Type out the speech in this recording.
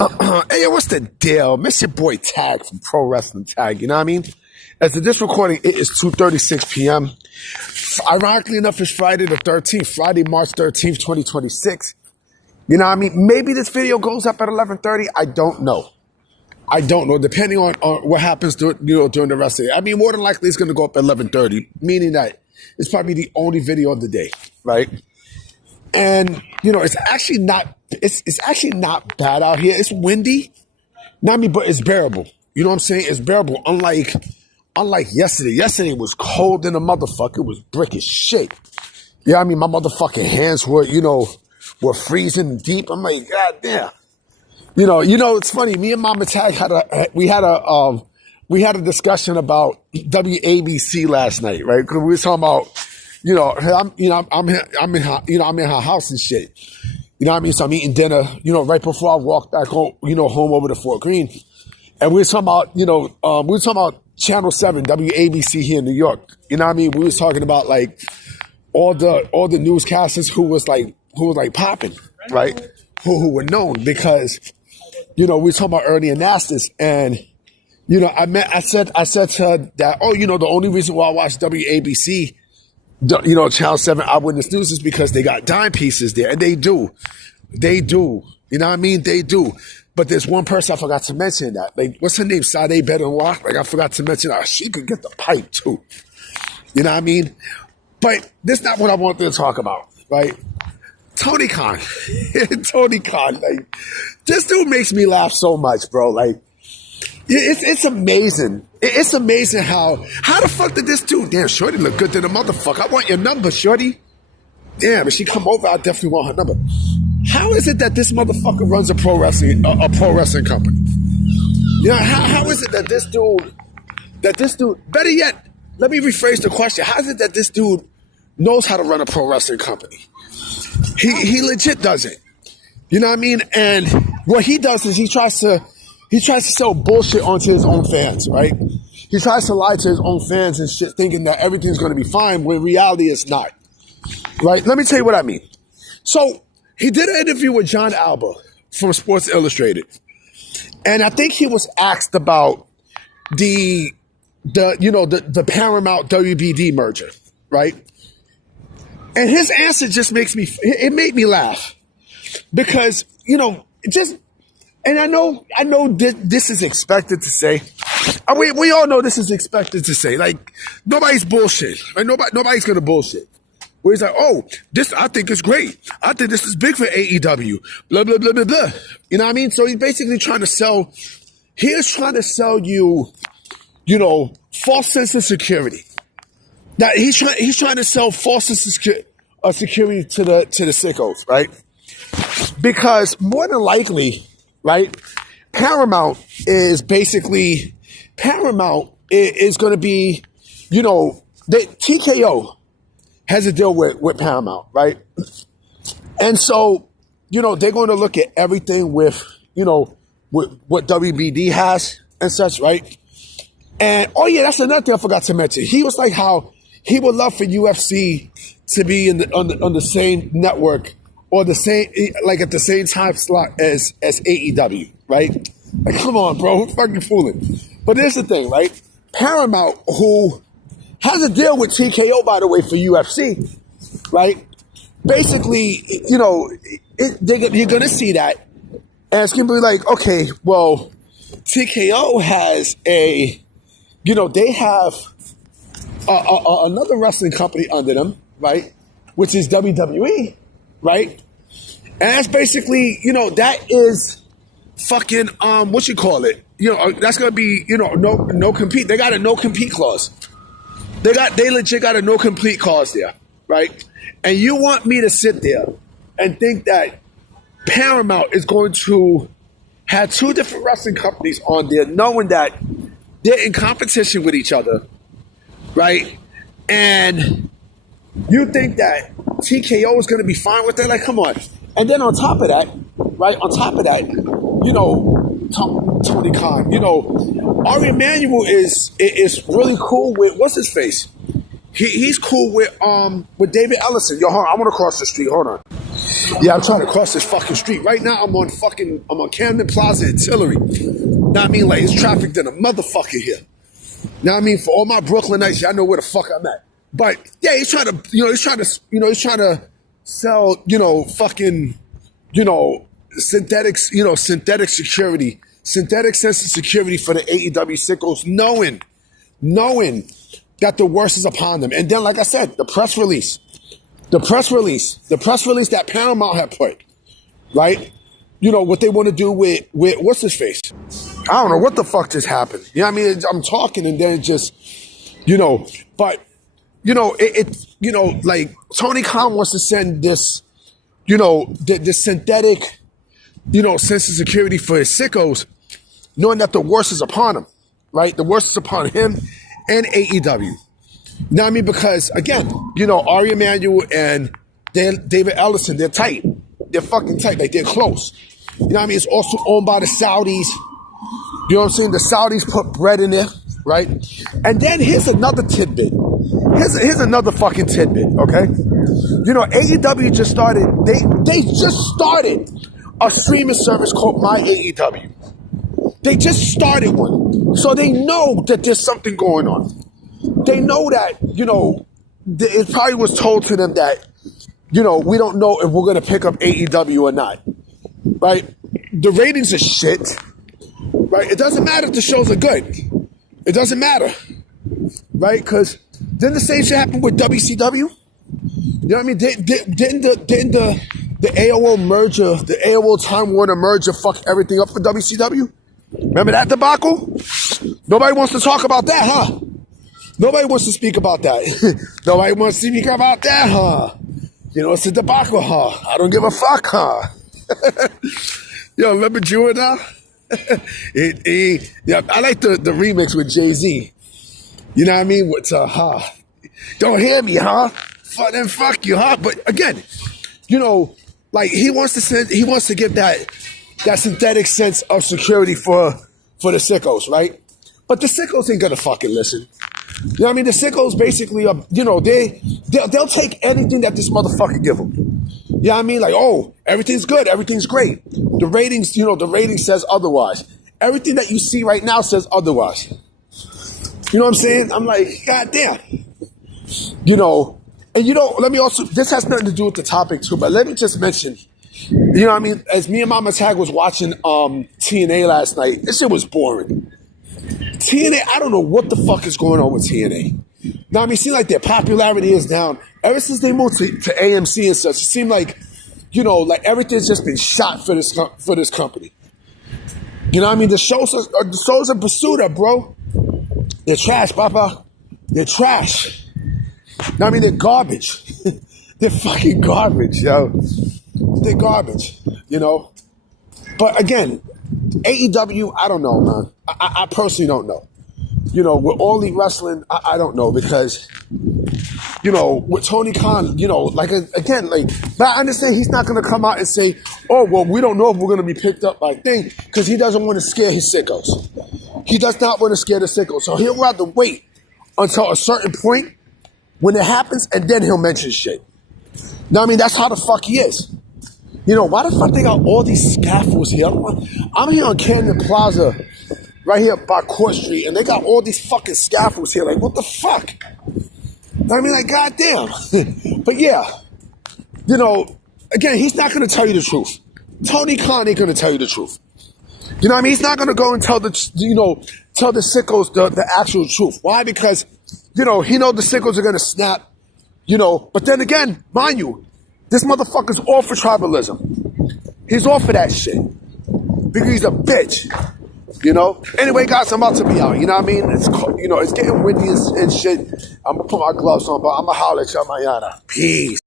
Hey, what's the deal? Miss your boy Tag from Pro Wrestling Tag, you know what I mean? As of this recording, it is 2:36 p.m. Ironically enough, it's Friday the 13th, Friday, March 13th, 2026. You know what I mean? Maybe this video goes up at 11:30. I don't know. Depending on what happens during the rest of it. I mean, more than likely it's going to go up at 11:30, meaning that it's probably the only video of the day, right? And, it's actually not bad out here. It's windy. But it's bearable. You know what I'm saying? It's bearable. Unlike yesterday. Yesterday was cold in a motherfucker. It was brick as shit. Yeah, I mean, my motherfucking hands were freezing deep. I'm like, God damn. It's funny. Me and Mama Tag had a discussion about WABC last night, right? Because we were talking about, I'm in her house and shit. You know what I mean? So I'm eating dinner, right before I walk back home, home over to Fort Greene. And we were talking about, Channel 7, WABC here in New York. You know what I mean? We was talking about like all the newscasters who was popping, right? Who were known because, we were talking about Ernie Anastas, and I said to her that, the only reason why I watch WABC, Channel 7 Eyewitness News is because they got dime pieces there, and they do. You know what I mean? They do. But there's one person I forgot to mention that. Like, what's her name? Sade Benoit? Like, I forgot to mention her. She could get the pipe, too. You know what I mean? But this is not what I wanted to talk about, right? Tony Khan. Tony Khan. Like, this dude makes me laugh so much, bro. Like, it's amazing. It's amazing how the fuck did this dude? Damn, Shorty look good to the motherfucker. I want your number, Shorty. Damn, if she come over, I definitely want her number. How is it that this motherfucker runs a pro wrestling company? How is it that this dude, better yet, let me rephrase the question. How is it that this dude knows how to run a pro wrestling company? He legit does it. You know what I mean? And what he does is he tries to sell bullshit onto his own fans, right? He tries to lie to his own fans and shit, thinking that everything's going to be fine when in reality it's not. Right? Let me tell you what I mean. So he did an interview with John Alba from Sports Illustrated. And I think he was asked about the Paramount WBD merger, right? And his answer just made me laugh. Because, and I know this is expected to say. We all know this is expected to say. Like, nobody's bullshit. Right? Nobody's going to bullshit. Where he's like, this, I think is great. I think this is big for AEW. Blah, blah, blah, blah, blah. You know what I mean? So he's basically trying to sell you, false sense of security. Now, he's trying to sell false sense of security to the sickos, right? Because more than likely, right, Paramount is going to be, TKO has a deal with Paramount, right? And so, they're going to look at everything with what WBD has and such, right? And, that's another thing I forgot to mention. He was like how he would love for UFC to be on the same network or the same, like at the same time slot as AEW, right? Like, come on, bro, who's fucking fooling? But here's the thing, right? Paramount, who has a deal with TKO, by the way, for UFC, right? Basically, you're going to see that. And it's going to be like, okay, well, TKO has they have another wrestling company under them, right? Which is WWE, right? And that's basically, that is fucking, what you call it? That's going to be, no compete. They got a no compete clause. They legit got a no complete clause there, right? And you want me to sit there and think that Paramount is going to have two different wrestling companies on there, knowing that they're in competition with each other, right? And you think that TKO is going to be fine with that? Like, come on. And then on top of that, right? Tony Khan, Ari Emanuel is really cool with what's his face? He's cool with David Ellison. Yo, hold on, I want to cross the street. Hold on. Yeah, I'm trying to cross this fucking street. Right now, I'm on Camden Plaza at Tillery. Know what I mean? Like, it's traffic than a motherfucker here. Know what I mean? For all my Brooklynites, y'all know where the fuck I'm at. But, yeah, he's trying to sell, fucking, synthetic security, synthetic sense of security for the AEW sickos, knowing that the worst is upon them. And then, like I said, the press release that Paramount had put, right? What they want to do with what's his face? I don't know what the fuck just happened. You know what I mean? I'm talking and then it just, but, like Tony Khan wants to send this, the synthetic, sense of security for his sickos, knowing that the worst is upon him, right? The worst is upon him and AEW. You know what I mean? Because, again, Ari Emanuel and David Ellison, they're tight. They're fucking tight. Like, they're close. You know what I mean? It's also owned by the Saudis. You know what I'm saying? The Saudis put bread in there, right? And then here's another tidbit. Here's another fucking tidbit, okay? AEW just started, they just started a streaming service called My AEW. They just started one. So they know that there's something going on. They know that, it probably was told to them that, we don't know if we're going to pick up AEW or not, right? The ratings are shit, right? It doesn't matter if the shows are good. It doesn't matter, right? Because didn't the same shit happen with WCW? You know what I mean? Didn't the AOL merger, the AOL Time Warner merger fuck everything up for WCW? Remember that debacle? Nobody wants to talk about that, huh? Nobody wants to speak about that. Nobody wants to speak about that, huh? It's a debacle, huh? I don't give a fuck, huh? Yo, remember Drew now? Yeah, I like the remix with Jay-Z. You know what I mean? What's huh? Don't hear me, huh? Then fuck you, huh? But again, like he wants to give that synthetic sense of security for the sickos, right? But the sickos ain't gonna fucking listen. You know what I mean? The sickos basically are, they'll take anything that this motherfucker give them. You know what I mean? Like, oh, everything's good, everything's great. The ratings, the rating says otherwise. Everything that you see right now says otherwise. You know what I'm saying? I'm like, goddamn. And let me also, this has nothing to do with the topic too, but let me just mention, you know what I mean? As me and Mama Tag was watching TNA last night, this shit was boring. TNA, I don't know what the fuck is going on with TNA. Now, I mean, it seems like their popularity is down. Ever since they moved to AMC and such, it seemed like, like everything's just been shot for this company. You know what I mean? The shows are pursuit, bro. They're trash, Papa. They're trash. Now, I mean, they're garbage. They're fucking garbage, yo. They're garbage, But again, AEW, I don't know, man. I personally don't know. With All Elite Wrestling, I don't know because, with Tony Khan, but I understand he's not going to come out and say, oh, well, we don't know if we're going to be picked up by thing because he doesn't want to scare his sickos. He does not want to scare the sickos. So he'll rather wait until a certain point when it happens and then he'll mention shit. Now, I mean, that's how the fuck he is. Why the fuck they got all these scaffolds here? I'm here on Camden Plaza, right here by Court Street, and they got all these fucking scaffolds here. Like, what the fuck? I mean, like, goddamn. But yeah, again, he's not going to tell you the truth. Tony Khan ain't going to tell you the truth. You know what I mean? He's not going to go and tell the sickos the actual truth. Why? Because, he know the sickos are going to snap, But then again, mind you, this motherfucker's all for tribalism. He's all for that shit. Because he's a bitch. Anyway, guys, I'm about to be out. You know what I mean? It's it's getting windy and shit. I'm gonna put my gloves on, but I'm gonna holler at y'all mañana. Peace.